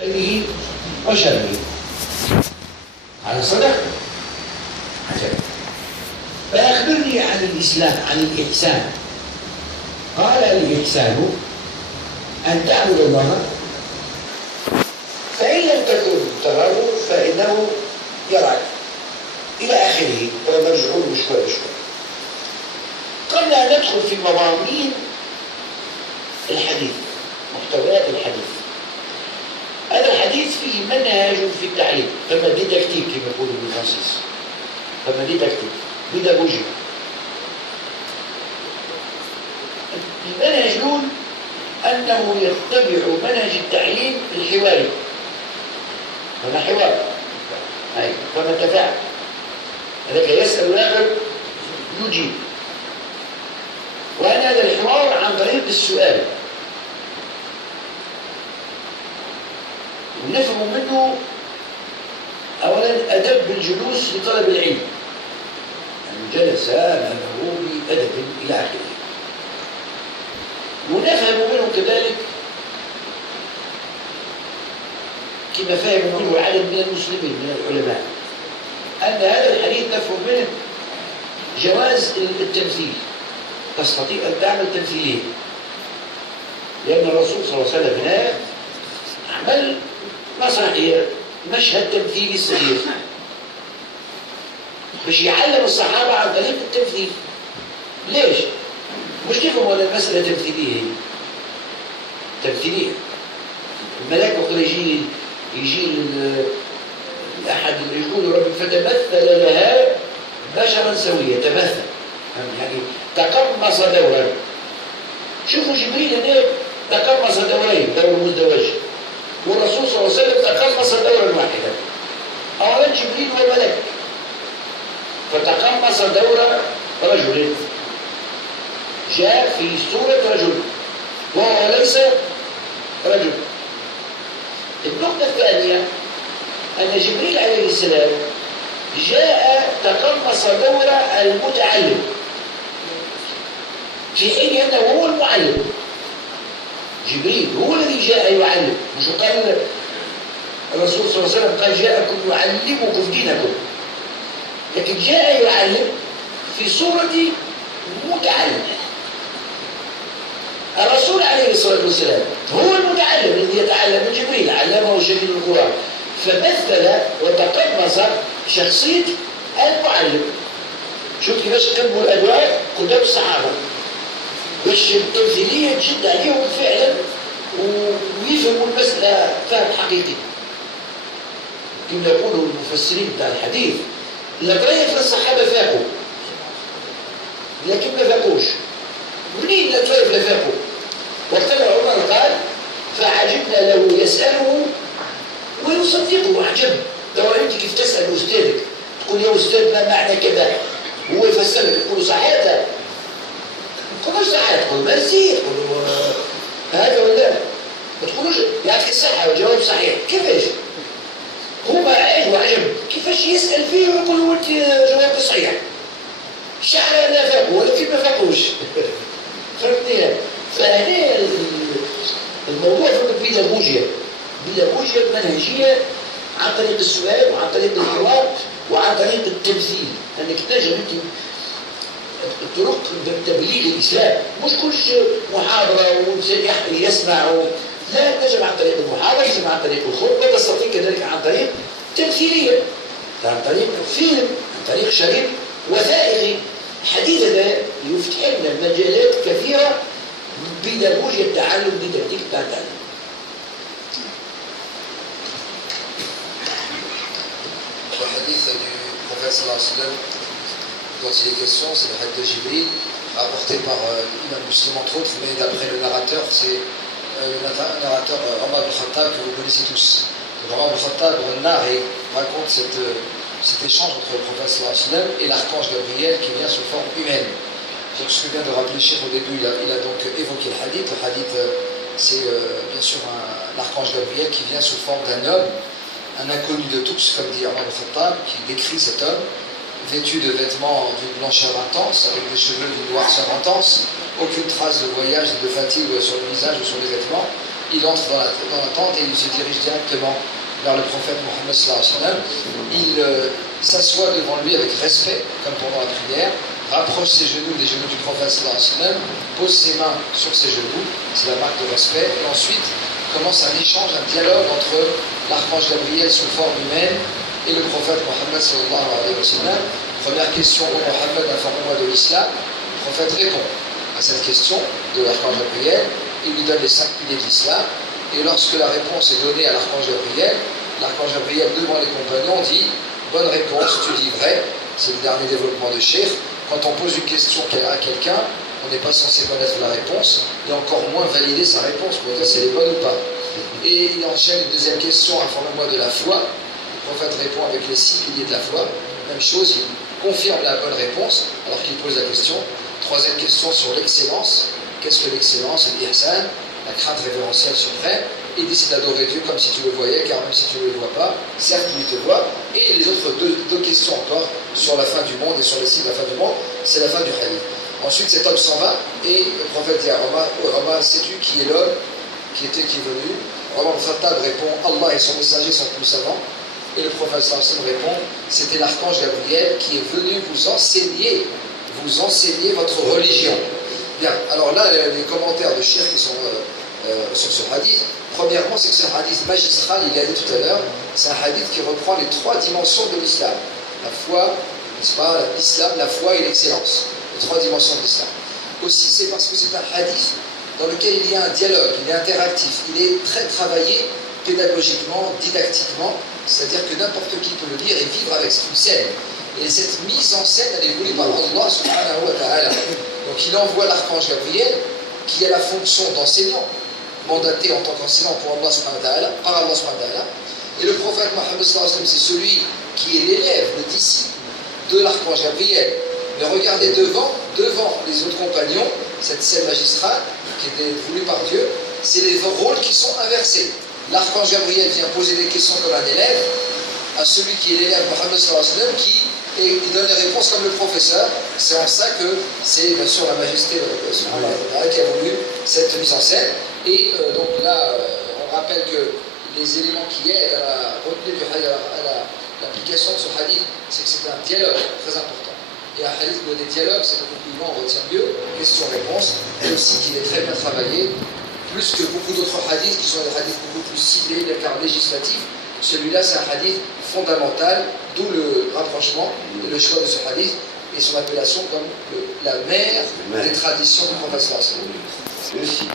خيره وشره على صدق عجب. فأخبرني عن الإسلام، عن الإحسان. قال الإحسان أن تعبد الله فإن لم تكن تراه فإنه يراك إلى آخره. ونرجع له شوي بشوي. قبل أن ندخل في مضامين الحديث، محتويات الحديث، هذا الحديث فيه منهج في التعليم، فما ديداكتيك كما يقولوا بالفرنسيس، فما ديداكتيك بيداغوجي. المنهج الأول أنه يتبع منهج التعليم الحواري، فما حوار، أي فما تفاعل، هذاك يسأل الآخر يجيب، وأن هذا الحوار عن طريق السؤال، ونفهم منه أولا أدب الجلوس لطلب العلم، يعني جلس أمامه بأدب إلى آخره. ونفهم منه كذلك كما فهم منه عدد من المسلمين من العلماء أن هذا الحديث نفهم منه جواز التمثيل، تستطيع أن تعمل تمثيلية، لأن الرسول صلى الله عليه وسلم هنا عمل مسرحية، مشهد تمثيلي صغير باش يعلم الصحابة عن طريق التمثيل. ليش؟ مش تفهموا ولا المسألة تمثيلية، تمثيلية. الملاك وقت يجي الأحد يقول ربي فتمثل لها بشرا سويا، تمثل يعني تقمص دورا. شوفوا جبريل هنا تقمص دورين، دور مزدوج، والرسول صلى الله عليه وسلم تقمص دورا واحدا. أولا جبريل هو ملك فتقمص دور رجل، جاء في صورة رجل وهو ليس رجل. النقطة الثانية أن جبريل عليه السلام جاء تقمص دور المتعلم، في حين أنه هو المعلم. جبريل هو الذي جاء يعلم، مش قال الرسول صلى الله عليه وسلم قال جاءكم يعلمكم دينكم، لكن جاء يعلم في صورة متعلم. الرسول عليه الصلاة والسلام هو المتعلم الذي يتعلم من جبريل، علمه شديد القرآن، فمثل وتقمص شخصية المعلم. شوف كيفاش كتبوا الأدوار قدام الصحابة باش التمثيلية تشد عليهم فعلا ويفهموا المسألة فهم حقيقي. كما يقولوا المفسرين بتاع الحديث الأطراف للصحابة فاقوا، لكن ما فاقوش. منين الأطراف لا فاقوا؟ وقتها عمر قال فعجبنا له يسأله ويصدقه. عجب، ترى أنت كيف تسأل أستاذك تقول يا أستاذ ما معنى كذا، هو يفسر لك تقول صحيح هذا، ما تقولوش صحيح، تقول ميرسي، تقول هذا ولا ما تقولوش يعطيك الصحة والجواب صحيح. كيفاش؟ هو عجب كيفاش يسأل فيه ويقول له أنت جوابك صحيح. الشعر لا فاقوا ولكن ما فاقوش. فهمتني؟ فهنا الموضوع في البيداغوجيا، بيداغوجيا منهجية عن طريق السؤال وعن طريق الحوار وعن طريق التمثيل، انك تنجم انت طرق تبليغ الاسلام، مش كل محاضره وانسان يسمع لا، تنجم عن طريق المحاضره، تنجم عن طريق الخطبه، تستطيع كذلك عن طريق تمثيليه، عن طريق فيلم، عن طريق شريط وثائقي. الحديث هذا يفتح لنا مجالات كثيره بيداغوجيا التعلم، ديداكتيك تاع التعلم. Le hadith du prophète sallallahu alayhi wa sallam, dont il est question, c'est le hadith de Jibril, rapporté par l'imam Muslim entre autres, mais d'après le narrateur, c'est le narrateur Omar ibn Khattab que vous connaissez tous. Donc Omar ibn Khattab raconte cet échange entre le prophète sallallahu alayhi wa sallam et l'archange Gabriel qui vient sous forme humaine. Donc ce que vient de rappeler Cheikh au début, il a donc évoqué le hadith. Le hadith, c'est bien sûr l'archange Gabriel qui vient sous forme d'un homme, un inconnu de tous, comme dit Omar al-Khattab, qui décrit cet homme, vêtu de vêtements d'une blancheur intense, avec des cheveux d'une noirceur intense, aucune trace de voyage ni de fatigue sur le visage ou sur les vêtements, il entre dans la tente et il se dirige directement vers le prophète Mohammed sallallahu alayhi wa sallam. Il s'assoit devant lui avec respect, comme pendant la prière, rapproche ses genoux des genoux du prophète sallallahu alayhi wa sallam, pose ses mains sur ses genoux, c'est la marque de respect, et ensuite commence un échange, un dialogue entre l'archange Gabriel sous forme humaine et le prophète Mohammed sallallahu alayhi wa sallam. Première question: ô Mohammed, informe-moi de l'islam. Le prophète répond à cette question de l'archange Gabriel, il lui donne les 5 piliers de l'islam, et lorsque la réponse est donnée à l'archange Gabriel devant les compagnons dit: bonne réponse, tu dis vrai. C'est le dernier développement de Cheikh. Quand on pose une question à quelqu'un, on n'est pas censé connaître la réponse, et encore moins valider sa réponse pour dire si elle est bonne ou pas. Et il enchaîne une deuxième question: informe-moi de la foi. Le prophète répond avec les 6 piliers de la foi. Même chose, il confirme la bonne réponse alors qu'il pose la question. Troisième question sur l'excellence. Qu'est-ce que l'excellence? L'ihsan, la crainte révérentielle suprême. Il décide d'adorer Dieu comme si tu le voyais, car même si tu ne le vois pas, certes il te voit. Et les autres deux questions encore sur la fin du monde et sur les signes de la fin du monde, c'est la fin du hadith. Ensuite cet homme s'en va et le prophète dit à Omar, sais-tu qui est l'homme qui est venu? Omar al-Khattab répond: Allah et son messager sont plus savants. Et le prophète sallallahu alayhi wa sallam répond: c'était l'archange Gabriel qui est venu vous enseigner votre religion. Bien, alors là, les commentaires de Cheikh qui sont sur ce hadith, premièrement, c'est que c'est un hadith magistral, il l'a dit tout à l'heure, c'est un hadith qui reprend les 3 dimensions de l'islam. La foi, n'est-ce pas, l'islam, la foi et l'excellence. Les 3 dimensions de l'islam. Aussi, c'est parce que c'est un hadith dans lequel il y a un dialogue, il est interactif, il est très travaillé pédagogiquement, didactiquement, c'est-à-dire que n'importe qui peut le lire et vivre avec une scène. Et cette mise en scène, elle est voulue par Allah subhanahu wa ta'ala. Donc il envoie l'archange Gabriel, qui a la fonction d'enseignant, mandaté en tant qu'enseignant pour Allah subhanahu wa ta'ala, par Allah subhanahu wa ta'ala. Et le prophète Mohammed sallallahu alayhi wa sallam, c'est celui qui est l'élève, le disciple de l'archange Gabriel. Mais regardez devant les autres compagnons, cette scène magistrale qui était voulue par Dieu, c'est les rôles qui sont inversés. L'archange Gabriel vient poser des questions comme un élève à celui qui est l'élève Mohammed sallallahu alayhi wa sallam, qui donne les réponses comme le professeur. C'est en ça que c'est bien sûr la majesté qui a voulu cette mise en scène. Et donc là, on rappelle que les éléments qui aident à la retenue du hadith, à l'application de ce hadith, c'est que c'est un dialogue très important. Et un hadith où il y a des dialogues, c'est beaucoup plus long, on retient mieux, question-réponse, et aussi qu'il est très bien travaillé, plus que beaucoup d'autres hadiths qui sont des hadiths beaucoup plus ciblés, des cas législatifs. Celui-là, c'est un hadith fondamental, d'où le rapprochement et le choix de ce hadith et son appellation comme la mère des traditions du prophète sallallahu alayhi wa sallam.